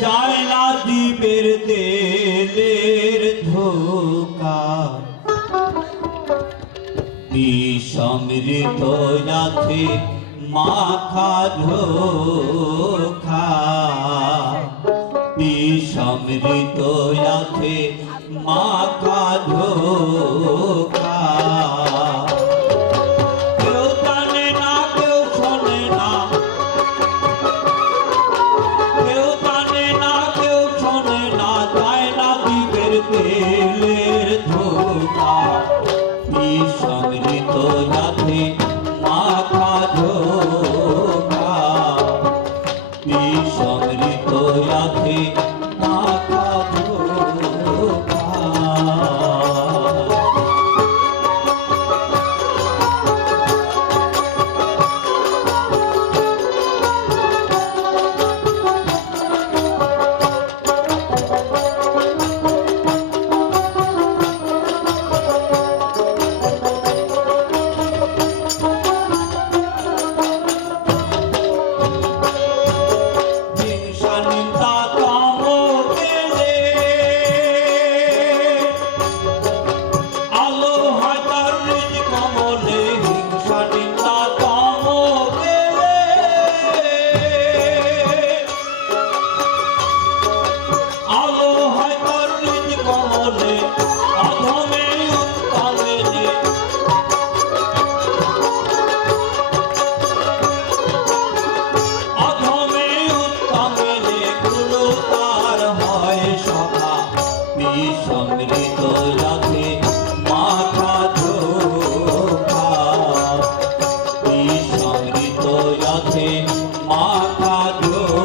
যায় না দ্বীপের তেলের ধোকা, বিষমৃত আছে মাখা ধোখা, বিষমৃত আছে মাখা ধোখা। কেউ জানে না, কেউ শোনে না, কেউ জানে না, কেউ শোনে না, যায় না দ্বীপের তেলের ধোকা, বিষমৃত আছে মাখা ধোখা, বিষমৃত আছে মাখা ধোখা। বিষমৃত আছে মাখা ধোখা, বিষমৃত আছে মাখা ধোখা।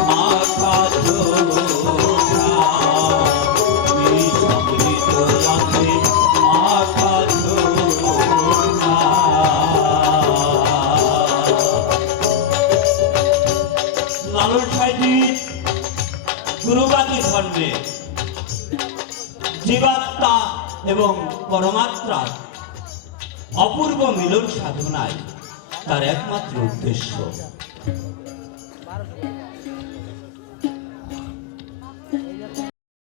মাথা ধোখা। জীবাত্মা এবং পরমাত্মার অপূর্ব মিলন সাধনায় তার একমাত্র উদ্দেশ্য।